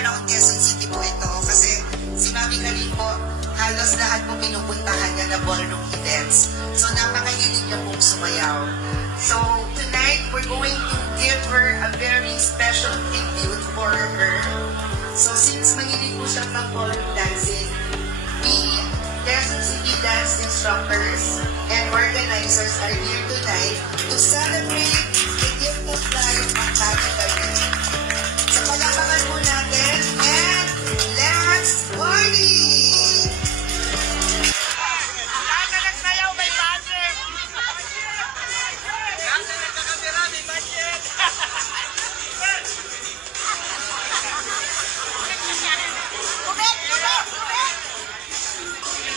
around Quezon City po ito. Kasi si Mami Karin po, halos lahat po pinupuntahan niya na ballroom events. So napakahilig niya pong sumayaw. So tonight, we're going to give her a very special tribute for her. So since mahilig po siya ng ballroom dancing, we, Quezon City dance instructors and organizers are here tonight to celebrate the gift of life ang Mami Karin. So palakpakan po natin and let's party!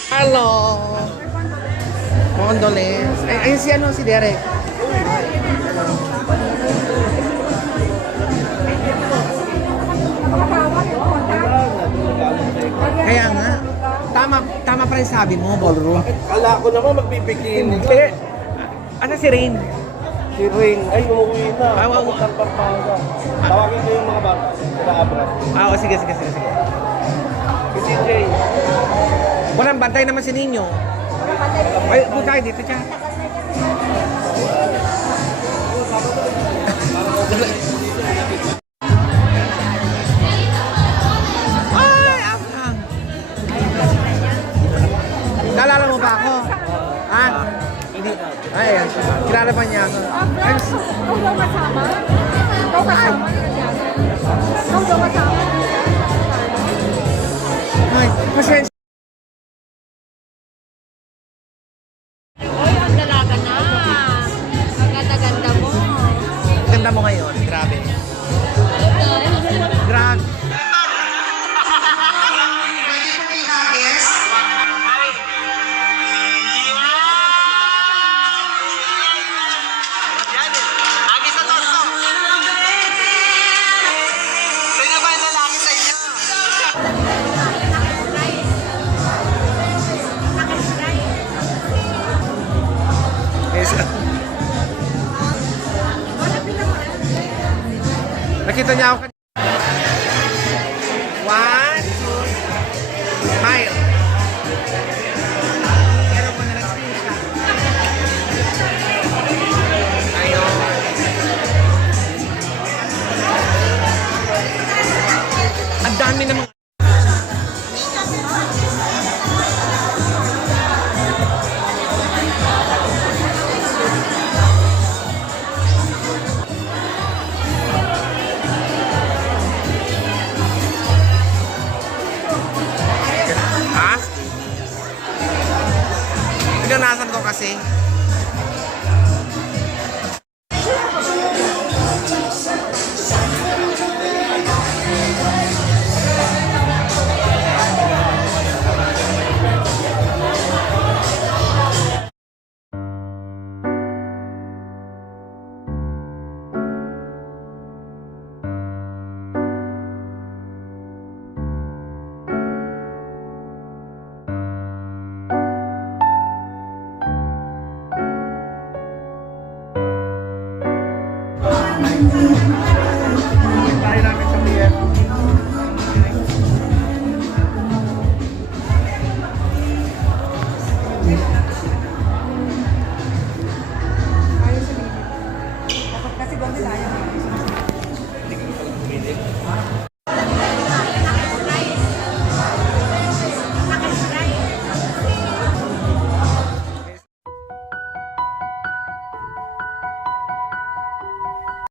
Hello! Condolence. Ayun si ano, si Derek. Kaya nga, tama pa rin sabi mo, ballroom. Kala ko naman magbibigin. Ano si Rain? Si Ring, ay umuwi na. Ah, wow. Papuntang Pampanga. Tawagin ko yung mga bata. Sila Abra. Sige. Si TJ. Walang bantay naman si Ninyo. Ay, tayo dito siya. Ay, afang. Naalala mo ba ako? Ha? Hindi. Ay, ayan. Kilala pa niya ako. Ikaw daw kasama? Ikaw kasama? Ikaw daw kasama? Ay, pasensya. Oy, ang dalaga na. Ang ganda-ganda mo. Ganda mo ngayon. Grabe. Grabe. Pwede po may hagis? Hagis sa tosto. Sino ba yung lalaki sa inyo? Yes. Nakita niya ako kanina. One, two, smile. Pero ko na lang screenshot. Ayun. Ang dami namang pinanasan ko kasi. Tayo namin sa pier.